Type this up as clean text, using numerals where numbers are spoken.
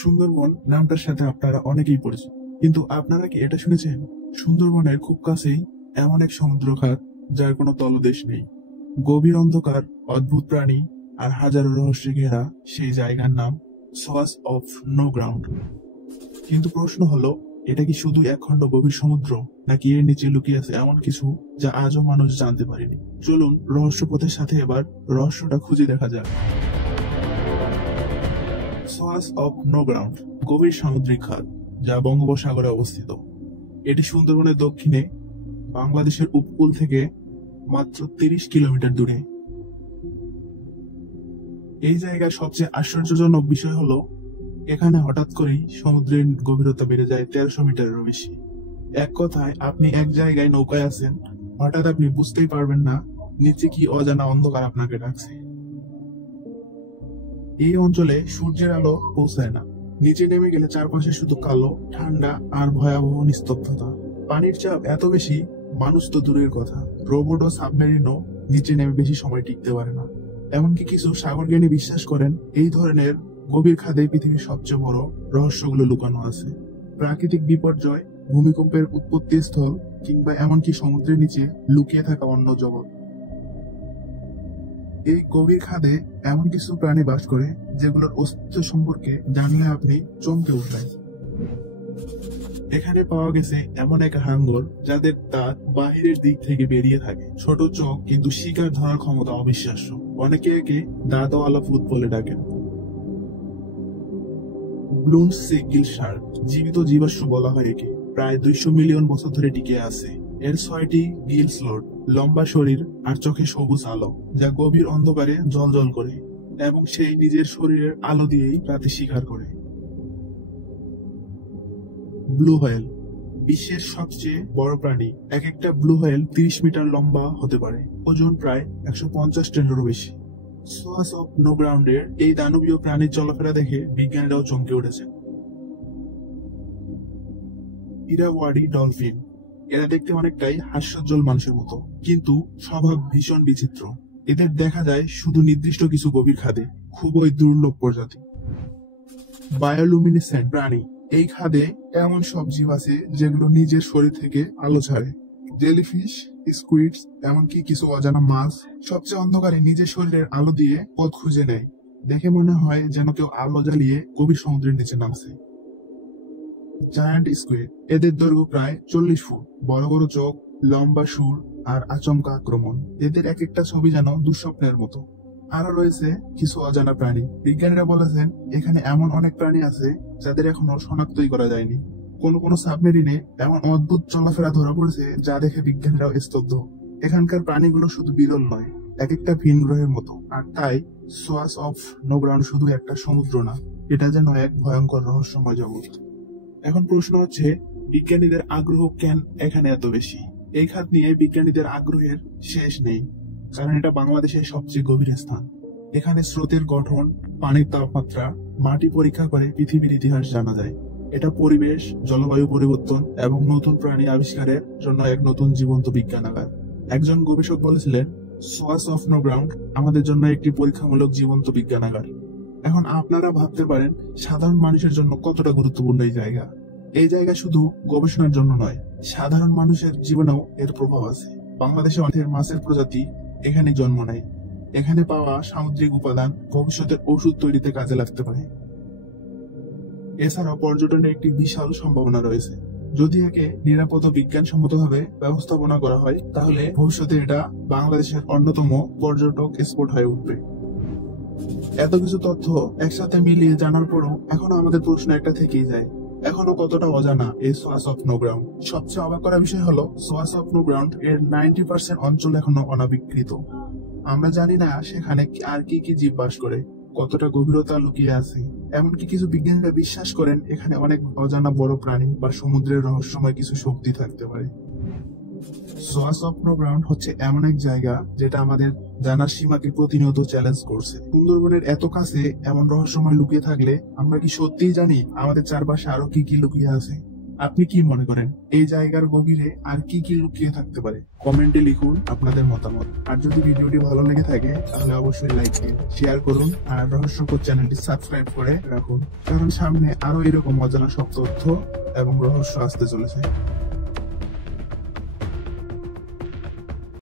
সুন্দরবন নামটার সাথে আপনারা অনেকেই পরিচিত, কিন্তু আপনারা কি এটা শুনেছেন সুন্দরবনের খুব কাছেই এমন এক সমুদ্র খাত যার কোনো তলদেশ নেই? গভীর অন্ধকার, অদ্ভুত প্রাণী আর হাজারো রহস্যে ঘেরা সেই জায়গার নাম সোয়াস অফ নো গ্রাউন্ড। কিন্তু প্রশ্ন হলো, এটা কি শুধু একখণ্ড গভীর সমুদ্র, নাকি এর নিচে লুকিয়ে আছে এমন কিছু যা আজও মানুষ জানতে পারেনি? চলুন রহস্যপথের সাথে এবার রহস্যটা খুঁজে দেখা যাক। সোয়াস অফ নো গ্রাউন্ড, গভীর সামুদ্রিক খাত যা বঙ্গোপসাগরে অবস্থিত। এটি সুন্দরবনের দক্ষিণে বাংলাদেশের উপকূল থেকে মাত্র 30 কিলোমিটার দূরে। এই জায়গার সবচেয়ে আশ্চর্যজনক বিষয় হলো, এখানে হঠাৎ করেই সমুদ্রের গভীরতা বেড়ে যায় 1300 মিটারেরও বেশি। এক কথায়, আপনি এক জায়গায় নৌকায় আছেন, হঠাৎ আপনি বুঝতেই পারবেন না নিচে কি অজানা অন্ধকার আপনাকে ডাকছে। এই অঞ্চলে সূর্যের আলো পৌঁছায় না, নিচে নেমে গেলে চারপাশে শুধু কালো, ঠান্ডা আর ভয়াবহ নিস্তব্ধতা। পানির চাপ এত বেশি, মানুষ তো দূরের কথা, রোবট ও সাবমেরিনও নিচে নেমে বেশি সময় টিকতে পারে না। এমনকি কিছু সাগরজ্ঞানী বিশ্বাস করেন এই ধরনের গভীর খাদে পৃথিবীর সবচেয়ে বড় রহস্যগুলো লুকানো আছে। প্রাকৃতিক বিপর্যয়, ভূমিকম্পের উৎপত্তি স্থল, কিংবা এমনকি সমুদ্রের নিচে লুকিয়ে থাকা অন্য জগৎ। এই গভীর খাদে এমন কিছু প্রাণী বাস করে যেগুলোর অস্তিত্ব সম্পর্কে জানলে আপনি চমকে উঠবেন। এখানে পাওয়া গেছে এমন এক হাঙ্গর যাদের দাঁত বাহিরের দিক থেকে বেরিয়ে থাকে, ছোট চোখ, কিন্তু শিকার ধরার ক্ষমতা অবিশ্বাস্য। অনেকে একে দাঁতওয়ালা ভূত বলে ডাকেন। ব্লুম সিগিল শার্ক, জীবিত জীবাশ্ম বলা হয় একে, প্রায় 200 মিলিয়ন বছর ধরে টিকে আছে। এর 6টি গিল স্লট, লম্বা শরীর আর চোখে সবুজ আলো যা গভীর অন্ধকারে জ্বলজ্বল করে, এবং সেই নিজের শরীরের আলো দিয়েই রাতে শিকার করে। ব্লু হোয়েল, বিশ্বের সবচেয়ে বড় প্রাণী। এক একটা ব্লু হোয়েল 30 মিটার লম্বা হতে পারে, ওজন প্রায় 150 টনেরও বেশি। সোয়াস অফ নো গ্রাউন্ডের এই দানবীয় প্রাণীর চলাফেরা দেখে বিজ্ঞানীরাও চমকে উঠেছেন। ইরাওয়াড়ি ডলফিন, এরা দেখতে অনেকটাই হাস্যোজ্জ্বল মানুষের মতো, কিন্তু স্বভাব ভীষণ বিচিত্র। এদের দেখা যায় শুধু নির্দিষ্ট কিছু গভীর খাদে, খুবই দুর্লভ প্রজাতি। বায়োলুমিনেসেন্ট প্রাণী, এই খাদে এমন সব জীব আছে যেগুলো নিজের শরীর থেকে আলো ছাড়ে। জেলিফিশ, স্কুইডস, এমনকি কিছু অজানা মাছ সবচেয়ে অন্ধকারে নিজের শরীরের আলো দিয়ে পথ খুঁজে নেয়। দেখে মনে হয় যেন কেউ আলো জ্বালিয়ে গভীর সমুদ্রের নিচে নামছে। জায়ান্ট স্কুইড, এদের দৈর্ঘ্য প্রায় 40 ফুট, বড় বড় চোখ, লম্বা সুর আর আচমকা আক্রমণ। এদের এক একটা ছবি যেন দুঃস্বপ্নের মতো। আরো রয়েছে কিছু অজানা প্রাণী। বিজ্ঞানীরা বলেছেন এখানে এমন অনেক প্রাণী আছে যাদের এখনো শনাক্তই করা যায়নি। কোন কোন সাবমেরিনে এমন অদ্ভুত চলাফেরা ধরা পড়েছে যা দেখে বিজ্ঞানীরাও স্তব্ধ। এখানকার প্রাণীগুলো শুধু বিরল নয়, এক একটা ভিন গ্রহের মতো। আর তাই সোয়াস অফ নো গ্রাউন্ড শুধু একটা সমুদ্র না, এটা যেন এক ভয়ঙ্কর রহস্যময় জগৎ। এখন প্রশ্ন হচ্ছে, বিজ্ঞানীদের আগ্রহ কেন এখানে এত বেশি? এই খাত নিয়ে বিজ্ঞানীদের আগ্রহের শেষ নেই, কারণ এটা বাংলাদেশের সবচেয়ে গভীর স্থান। এখানে স্রোতের গঠন, পানির তাপমাত্রা, মাটি পরীক্ষা করে পৃথিবীর ইতিহাস জানা যায়। এটা পরিবেশ, জলবায়ু পরিবর্তন এবং নতুন প্রাণী আবিষ্কারের জন্য এক নতুন জীবন্ত বিজ্ঞানাগার। একজন গবেষক বলেছিলেন, সোয়াস অফ নো গ্রাউন্ড আমাদের জন্য একটি পরীক্ষামূলক জীবন্ত বিজ্ঞানাগার। এখন আপনারা ভাবতে পারেন সাধারণ মানুষের জন্য কতটা গুরুত্বপূর্ণ এই জায়গা। এই জায়গা শুধু গবেষণার জন্য নয়, সাধারণ মানুষের জীবনেও এর প্রভাব আছে। বাংলাদেশে অনেক মাছের প্রজাতি এখানে জন্ম নেয়। এখানে পাওয়া সামুদ্রিক উপাদান ভবিষ্যতের ওষুধ তৈরিতে কাজে লাগতে পারে। এছাড়াও পর্যটনের একটি বিশাল সম্ভাবনা রয়েছে। যদি একে নিরাপদ ও বিজ্ঞানসম্মতভাবে ব্যবস্থাপনা করা হয়, তাহলে ভবিষ্যতে এটা বাংলাদেশের অন্যতম পর্যটক স্পট হয়ে উঠবে। এত কিছু তথ্য একসাথে মিলিয়ে জানার পরও এখনো আমাদের প্রশ্ন একটা থেকেই যায়, এখনো কতটা অজানা এই সোয়াস অফ নো গ্রাউন্ড। সবচেয়ে অবাক করা বিষয় হলো, সোয়াস অফ নো গ্রাউন্ড এর 90% অঞ্চল এখনো অনাবিকৃত। আমরা জানি না সেখানে আর কি কি জীব বাস করে, কতটা গভীরতা লুকিয়ে আছে। এমনকি কিছু বিজ্ঞানীরা বিশ্বাস করেন এখানে অনেক অজানা বড় প্রাণী বা সমুদ্রের রহস্যময় কিছু শক্তি থাকতে পারে। সোয়াস অফ নো গ্রাউন্ড হচ্ছে এমন এক জায়গা যেটা আমাদের জানার সীমাকে প্রতিনিয়ত চ্যালেঞ্জ করছে। সুন্দরবনের এত কাছে এমন রহস্যময় লুকিয়ে থাকলে আমরা কি সত্যিই জানি আমাদের চারপাশে আরো কি কি লুকিয়ে আছে? আপনি কি মনে করেন এই জায়গার গভীরে আর কি কি লুকিয়ে থাকতে পারে? কমেন্টে লিখুন আপনাদের মতামত। আর যদি ভিডিওটি ভালো লেগে থাকে তাহলে অবশ্যই লাইক দিন, শেয়ার করুন আর রহস্যকর চ্যানেলটি সাবস্ক্রাইব করে রাখুন, কারণ সামনে আরো এরকম অজানা সব তথ্য এবং রহস্য আসতে চলেছে।